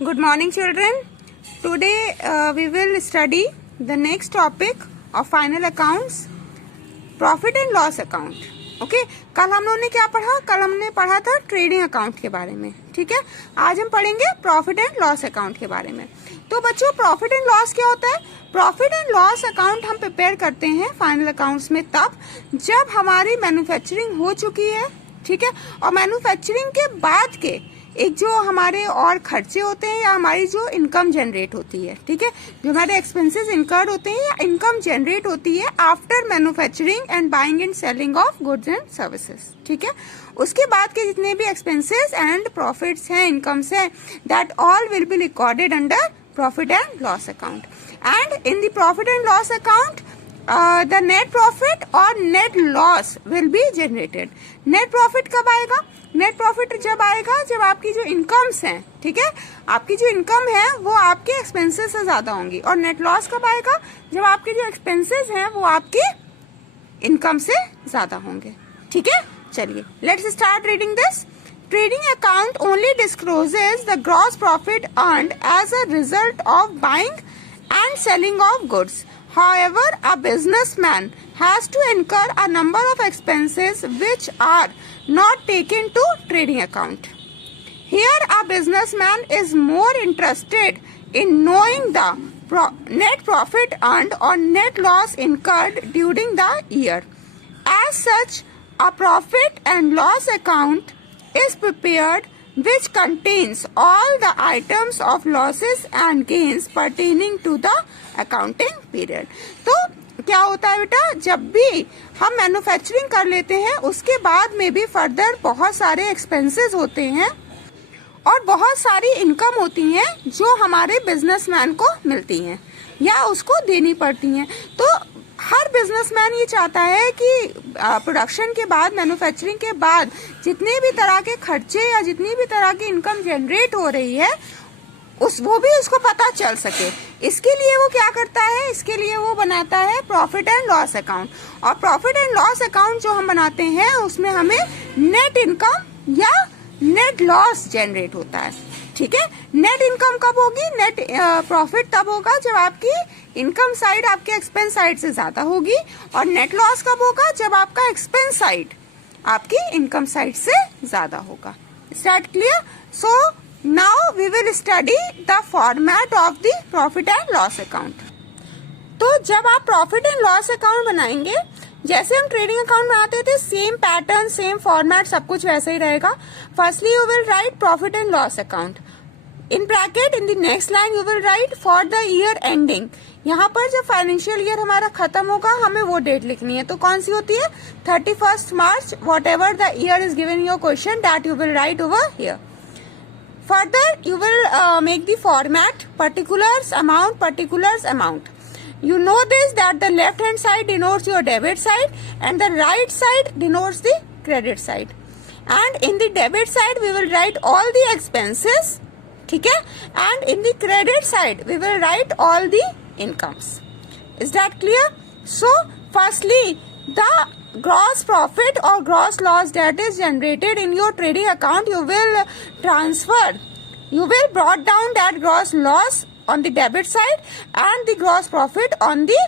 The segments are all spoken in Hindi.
Good morning, children. Today we will study the next topic of final accounts, profit and loss account. Okay कल हम लोगों ने क्या पढ़ा? कल हमने पढ़ा था ट्रेडिंग अकाउंट के बारे में. ठीक है, आज हम पढ़ेंगे प्रॉफिट एंड लॉस अकाउंट के बारे में. तो बच्चों, प्रॉफिट एंड लॉस क्या होता है? प्रॉफिट एंड लॉस अकाउंट हम प्रिपेयर करते हैं फाइनल अकाउंट्स में तब जब हमारी मैन्युफैक्चरिंग हो चुकी है. ठीक है, और मैन्युफैक्चरिंग के बाद के एक जो हमारे और खर्चे होते हैं या हमारी जो इनकम जनरेट होती है. ठीक है, जो हमारे एक्सपेंसेस इनकर्ड होते हैं या इनकम जनरेट होती है after manufacturing and buying and selling of goods and services. ठीक है, उसके बाद के जितने भी एक्सपेंसेस एंड प्रॉफिट्स हैं, इनकम्स हैं, that all will be recorded under profit and loss account. And in the profit and loss account the net profit और net loss will be generated. Net profit कब आएगा? नेट प्रॉफिट जब आएगा जब आपकी जो इनकम्स हैं, ठीक है, आपकी जो इनकम है वो आपके एक्सपेंसेस से ज्यादा होंगी. और नेट लॉस कब आएगा? जब आपके जो एक्सपेंसेस हैं वो आपकी इनकम से ज्यादा होंगे. ठीक है, चलिए let's start reading this. Trading account only discloses the gross profit earned as a result of buying and selling of goods. However, a businessman has to incur a number of expenses which are not taken to trading account. Here, a businessman is more interested in knowing the net profit earned or net loss incurred during the year. As such, a profit and loss account is prepared which contains all the items of losses and gains pertaining to the accounting period. तो क्या होता है बेटा, जब भी हम मैन्युफैक्चरिंग कर लेते हैं उसके बाद में भी फर्दर बहुत सारे एक्सपेंसेस होते हैं और बहुत सारी इनकम होती हैं जो हमारे बिजनेसमैन को मिलती हैं या उसको देनी पड़ती हैं. तो हर बिजनेसमैन ये चाहता है कि प्रोडक्शन के बाद, मैन्युफैक्चरिंग के बाद जितने भी तरह के खर्चे या जितनी भी तरह की इनकम जनरेट हो रही है वो भी उसको पता चल सके. इसके लिए वो क्या करता है? इसके लिए वो बनाता है प्रॉफिट एंड लॉस अकाउंट. और प्रॉफिट एंड लॉस अकाउंट जो हम बनाते हैं उसमें हमें नेट इनकम या नेट लॉस जनरेट होता है. ठीक है, नेट इनकम कब होगी? नेट प्रॉफिट तब होगा जब आपकी इनकम साइड आपके एक्सपेंस साइड से ज्यादा होगी. और नेट लॉस कब होगा? जब आपका एक्सपेंस साइड आपकी इनकम साइड से ज्यादा होगा. Start clear? So now we will study the format of the profit and loss account. तो जब आप प्रॉफिट एंड लॉस अकाउंट बनाएंगे, जैसे हम ट्रेडिंग अकाउंट बनाते थे, सेम पैटर्न, सेम फॉर्मेट, सब कुछ वैसे ही रहेगा. Firstly you will right profit and loss account. In bracket in the next line you will right for the year ending. यहाँ पर जब फाइनेंशियल ईयर हमारा खत्म होगा हमें वो डेट लिखनी है. तो कौन सी होती है? 31st March. What ever the year is given your question that you will right over here. Further you will make the format particulars amount. You know this that the left hand side denotes your debit side and the right side denotes the credit side. And in the debit side we will write all the expenses. ठीक है, and in the credit side we will write all the incomes. Is that clear? So firstly, the gross profit or gross loss that is generated in your trading account, you will brought down that gross loss on the debit side and the gross profit on the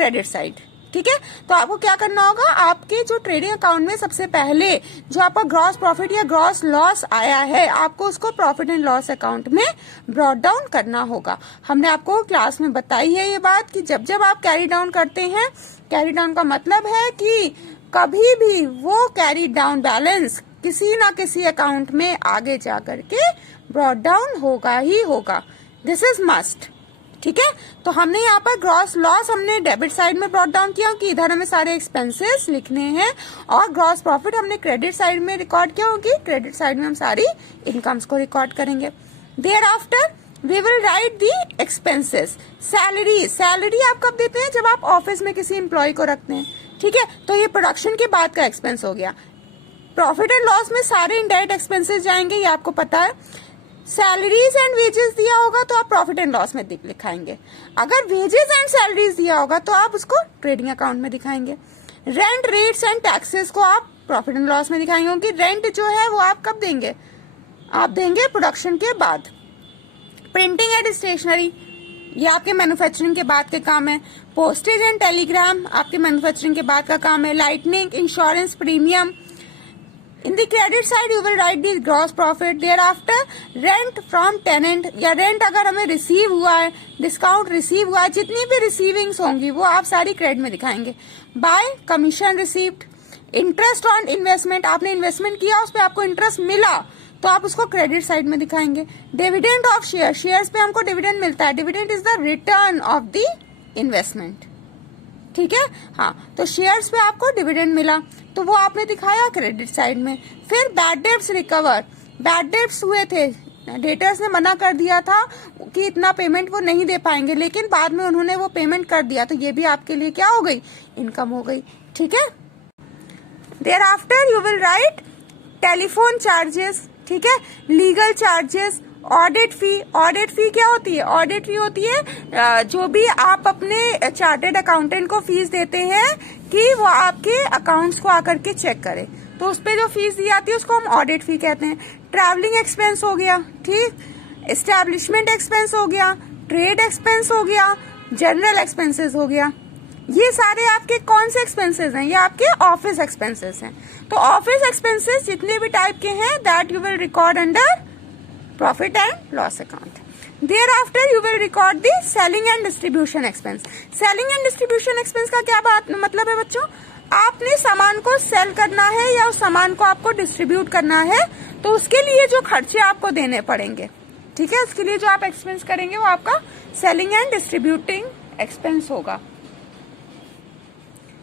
credit side. ठीक है, तो आपको क्या करना होगा? आपके जो ट्रेडिंग अकाउंट में सबसे पहले जो आपका ग्रॉस प्रॉफिट या ग्रॉस लॉस आया है, आपको उसको प्रॉफिट एंड लॉस अकाउंट में ब्रॉट डाउन करना होगा. हमने आपको क्लास में बताई है ये बात कि जब जब आप कैरी डाउन करते हैं, कैरी डाउन का मतलब है कि कभी भी वो कैरी डाउन बैलेंस किसी ना किसी अकाउंट में आगे जा करके ब्रॉट डाउन होगा ही होगा. This is must. ठीक है, तो हमने यहाँ पर ग्रॉस लॉस हमने डेबिट साइड में ब्रॉट डाउन किया कि इधर हमें सारे एक्सपेंसेस लिखने हैं, और ग्रॉस प्रॉफिट हमने क्रेडिट साइड में रिकॉर्ड किया होगी. क्रेडिट साइड में हम सारी इनकम्स को रिकॉर्ड करेंगे. Thereafter we will write the expenses. Salary आप कब देते हैं? जब आप ऑफिस में किसी एम्प्लॉय को रखते हैं. ठीक है, तो ये प्रोडक्शन के बाद का एक्सपेंस हो गया. प्रॉफिट एंड लॉस में सारे इनडायरेक्ट एक्सपेंसेस जाएंगे, ये आपको पता है. सैलरीज एंड वेजेस दिया होगा तो आप प्रॉफिट एंड लॉस में लिखाएंगे. अगर वेजेस एंड सैलरीज दिया होगा तो आप उसको ट्रेडिंग अकाउंट में दिखाएंगे. रेंट, रेट्स एंड टैक्सेस को आप प्रॉफिट एंड लॉस में दिखाएंगे, क्योंकि रेंट जो है वो आप कब देंगे? आप देंगे प्रोडक्शन के बाद. प्रिंटिंग एंड स्टेशनरी, ये आपके मैन्युफैक्चरिंग के बाद के काम है। पोस्टेज एंड टेलीग्राम आपके मैन्युफैक्चरिंग के बाद का काम है। Lightning, insurance premium. In the credit side you will write the gross profit. Thereafter rent from tenant, या रेंट अगर हमें रिसीव हुआ है, डिस्काउंट रिसीव हुआ है, जितनी भी रिसीविंग्स होंगी वो आप सारी क्रेडिट में दिखाएंगे। Bye commission received. Interest on investment, आपने इन्वेस्टमेंट किया, उस पर आपको इंटरेस्ट मिला तो आप उसको क्रेडिट साइड में दिखाएंगे। डिविडेंड ऑफ शेयर, शेयर्स पे हमको डिविडेंड मिलता है। Dividend is the return of the investment, ठीक है। हाँ, तो शेयर्स पे आपको डिविडेंड मिला तो वो आपने दिखाया क्रेडिट साइड में। फिर bad debts recover, bad debts हुए थे, डेटर्स ने मना कर दिया था कि इतना पेमेंट वो नहीं दे पाएंगे, लेकिन बाद में उन्होंने वो पेमेंट कर दिया, तो ये भी आपके लिए क्या हो गई, इनकम हो गई, ठीक है। Thereafter you will write telephone charges, ठीक है, legal charges, audit fee. Audit fee क्या होती है? ऑडिट फी होती है जो भी आप अपने चार्टर्ड अकाउंटेंट को फीस देते हैं कि वो आपके अकाउंट्स को आकर के चेक करे, तो उस पे जो फीस दी जाती है उसको हम ऑडिट फी कहते हैं। ट्रैवलिंग एक्सपेंस हो गया, ठीक, एस्टैब्लिशमेंट एक्सपेंस हो गया, ट्रेड एक्सपेंस हो गया, जनरल एक्सपेंसेस हो गया। ये सारे आपके कौन से एक्सपेंसेस हैं? ये आपके ऑफिस एक्सपेंसेस हैं। तो ऑफिस एक्सपेंसेस जितने भी टाइप के हैं that you will record under profit and loss account. Thereafter you will record the selling and distribution expense. Selling and distribution expense का क्या बात मतलब है बच्चों? आपने सामान को सेल करना है या उस सामान को आपको डिस्ट्रीब्यूट करना है, तो उसके लिए जो खर्चे आपको देने पड़ेंगे, ठीक है, उसके लिए जो आप एक्सपेंस करेंगे वो आपका सेलिंग एंड डिस्ट्रीब्यूटिंग एक्सपेंस होगा।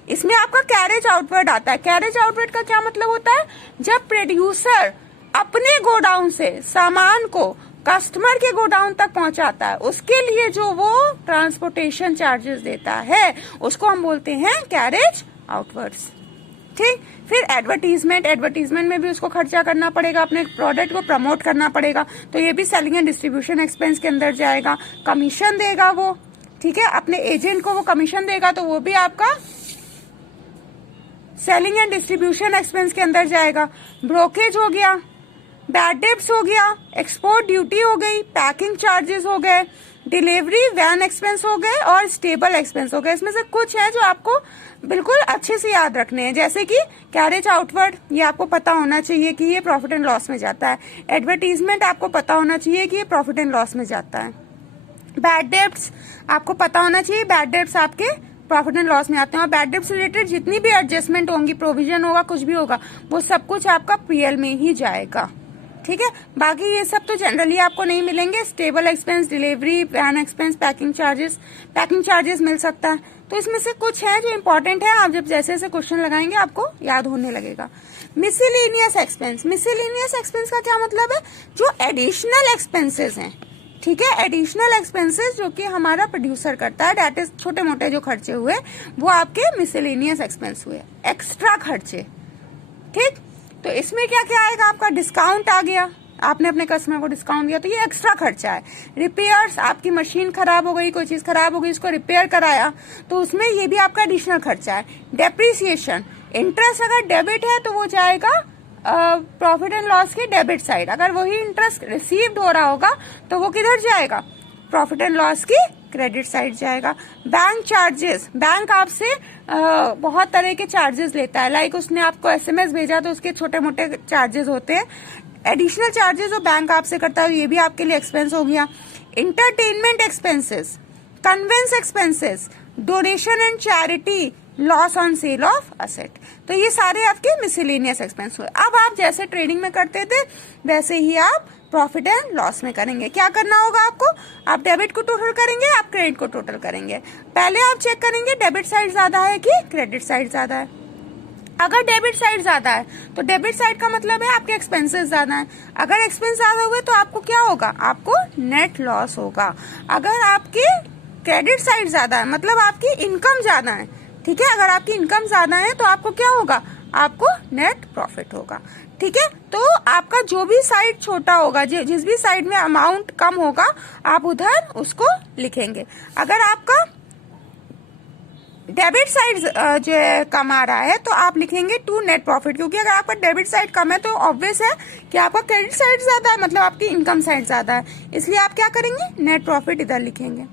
इसमें आपका कैरेज आउटवर्ड आता है। कैरेज आउटवर्ड का क्या मतलब होता है? जब प्रोड्यूसर अपने गोडाउन से सामान को कस्टमर के गोडाउन तक पहुंचाता है, उसके लिए जो वो ट्रांसपोर्टेशन चार्जेस देता है उसको हम बोलते हैं कैरेज आउटवर्ड्स, ठीक। फिर एडवर्टीजमेंट, एडवर्टीजमेंट में भी उसको खर्चा करना पड़ेगा, अपने प्रोडक्ट को प्रमोट करना पड़ेगा, तो ये भी सेलिंग एंड डिस्ट्रीब्यूशन एक्सपेंस के अंदर जाएगा। कमीशन देगा वो, ठीक है, अपने एजेंट को वो कमीशन देगा, तो वो भी आपका सेलिंग एंड डिस्ट्रीब्यूशन एक्सपेंस के अंदर जाएगा। ब्रोकेज हो गया, बैड डेब्ट्स हो गया, एक्सपोर्ट ड्यूटी हो गई, पैकिंग चार्जेस हो गए, डिलीवरी वैन एक्सपेंस हो गए और स्टेबल एक्सपेंस हो गए। इसमें से कुछ है जो आपको बिल्कुल अच्छे से याद रखने हैं, जैसे कि कैरेज आउटवर्ड, ये आपको पता होना चाहिए कि ये प्रॉफिट एंड लॉस में जाता है। एडवर्टीजमेंट आपको पता होना चाहिए कि ये प्रॉफिट एंड लॉस में जाता है। बैड डेब्ट्स आपको पता होना चाहिए, बैड डेब्ट्स आपके प्रॉफिट एंड लॉस में आते हैं। और बैड डेब्ट्स रिलेटेड जितनी भी एडजस्टमेंट होंगी, प्रोविजन होगा, कुछ भी होगा, वो सब कुछ आपका पीएल में ही जाएगा, ठीक है। बाकी ये सब तो जनरली आपको नहीं मिलेंगे। Stable expense, delivery van expense, packing charges मिल सकता है। तो इसमें से कुछ है जो इम्पोर्टेंट है, आप जब जैसे जैसे क्वेश्चन लगाएंगे आपको याद होने लगेगा। मिसलेनियस एक्सपेंस, मिसलेनियस एक्सपेंस का क्या मतलब है? जो एडिशनल एक्सपेंसेस हैं, ठीक है, एडिशनल एक्सपेंसेस जो कि हमारा प्रोड्यूसर करता है, दैट इज छोटे मोटे जो खर्चे हुए वो आपके मिसलेनियस एक्सपेंस हुए, एक्स्ट्रा खर्चे, ठीक। तो इसमें क्या क्या आएगा? आपका डिस्काउंट आ गया, आपने अपने कस्टमर को डिस्काउंट दिया, तो ये एक्स्ट्रा खर्चा है। रिपेयर्स, आपकी मशीन खराब हो गई, कोई चीज खराब हो गई, उसको रिपेयर कराया, तो उसमें ये भी आपका एडिशनल खर्चा है। डेप्रिसिएशन, इंटरेस्ट अगर डेबिट है तो वो जाएगा प्रॉफिट एंड लॉस की डेबिट साइड। अगर वही इंटरेस्ट रिसीव्ड हो रहा होगा तो वो किधर जाएगा? प्रॉफिट एंड लॉस की क्रेडिट साइड जाएगा। बैंक चार्जेस, बैंक आपसे बहुत तरह के चार्जेस लेता है, लाइक उसने आपको एसएमएस भेजा तो उसके छोटे मोटे चार्जेस होते हैं। एडिशनल चार्जेस जो बैंक आपसे करता है ये भी आपके लिए एक्सपेंस हो गया। Entertainment expenses, conveyance expenses, donation and charity, loss on sale of asset, तो ये सारे आपके मिसलेनियस एक्सपेंस हुए। अब आप जैसे ट्रेडिंग में करते थे वैसे ही आप प्रॉफिट एंड लॉस में करेंगे। क्या करना होगा आपको? आप डेबिट को टोटल करेंगे, आप क्रेडिट को टोटल करेंगे। पहले आप चेक करेंगे डेबिट साइड ज्यादा है कि क्रेडिट साइड ज्यादा है। अगर डेबिट साइड ज्यादा है तो डेबिट साइड का मतलब है आपके एक्सपेंसेस ज्यादा है। अगर एक्सपेंस ज्यादा हुए तो आपको क्या होगा? आपको नेट लॉस होगा। अगर आपकी क्रेडिट साइड ज्यादा है मतलब आपकी इनकम ज्यादा है, ठीक है, अगर आपकी इनकम ज्यादा है तो आपको क्या होगा? आपको नेट प्रॉफिट होगा, ठीक है। तो आपका जो भी साइड छोटा होगा, जिस भी साइड में अमाउंट कम होगा आप उधर उसको लिखेंगे। अगर आपका डेबिट साइड जो है कम आ रहा है तो आप लिखेंगे टू नेट प्रॉफिट, क्योंकि अगर आपका डेबिट साइड कम है तो ऑब्वियस है कि आपका क्रेडिट साइड ज्यादा है, मतलब आपकी इनकम साइड ज्यादा है, इसलिए आप क्या करेंगे नेट प्रॉफिट इधर लिखेंगे।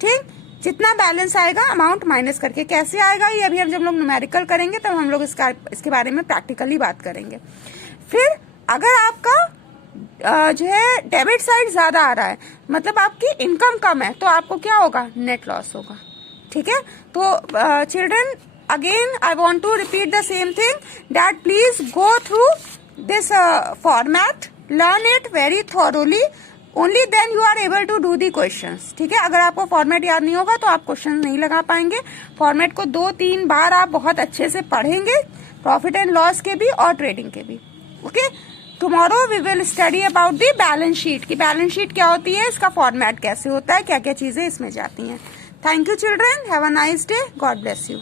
ठीक, जितना बैलेंस आएगा अमाउंट माइनस करके। कैसे आएगा ये अभी हम जब लोग न्यूमेरिकल करेंगे तब हम लोग इसके बारे में प्रैक्टिकली बात करेंगे। फिर अगर आपका जो है डेबिट साइड ज्यादा आ रहा है, मतलब आपकी इनकम कम है, तो आपको क्या होगा, नेट लॉस होगा। ठीक है, तो children again I want to repeat the same thing that please go through this format, learn it very thoroughly, only then you are able to do the questions. ठीक है, अगर आपको फॉर्मेट याद नहीं होगा तो आप क्वेश्चन नहीं लगा पाएंगे। फॉर्मेट को 2-3 बार आप बहुत अच्छे से पढ़ेंगे, प्रॉफिट एंड लॉस के भी और ट्रेडिंग के भी। Okay, tomorrow we will study about the balance sheet की बैलेंस शीट क्या होती है, इसका फॉर्मेट कैसे होता है, क्या क्या चीजें इसमें जाती हैं। Thank you children. Have a nice day. God bless you.